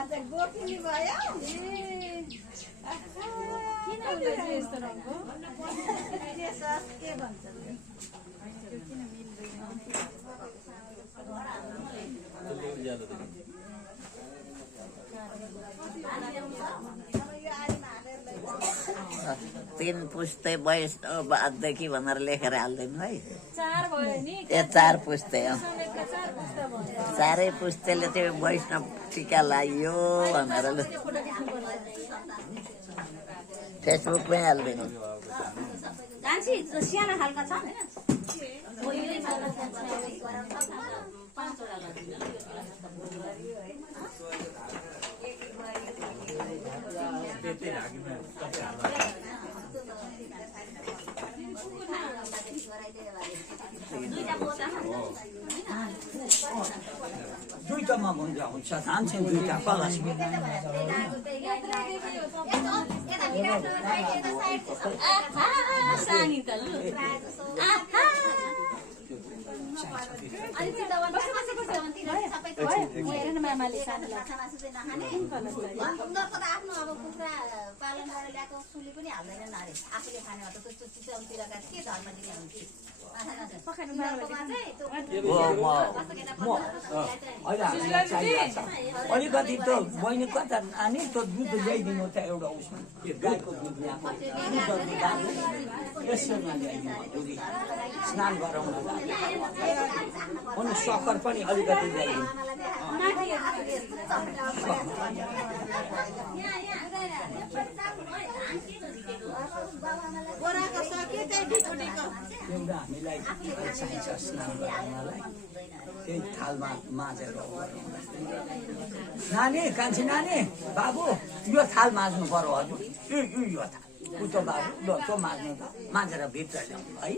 आज गोपिनी भयो किन उनीहरूले यस्तो रङको के भन्छ किन तीन पुस्ते वैष्णव बाददेखि भनेर लेखेर हाल्दैन है। 4 भयो नि ए 4 पुस्ते हो। 4 पुस्तेले त्यो वैष्णव टिका लगाइयो भनेर फेसबुकमै हाल्दैन। सानो खालका छ दुईटामा हुन्छ धान्छ दुईटा कलश मामाले आफ्नो अब कुखुरा पालन गरेर ल्याएको सुली पनि हाल्दैनन् अरे आफूले खाने हो त त्यस्तो चिसौतिरका के धर्म दिने हुन्थे अलिकति त बहिनी कता अनि त दुध ल्याइदिनु त एउटा उसमा गाईको दुध यसोमा ल्याइदिनु स्नान गराउन अनि सक्खर पनि अलिकति ल्याइदिनु एउटा हामीलाई चाहिन्छ स्नान गराउनलाई त्यही थालमा माझेर नानी कान्छी नानी बाबु यो थाल माझ्नु पर्यो हजुर यो थाल उतो बाबु ल त्यो माझ्नु त माझेर भित्र ल्याउनु है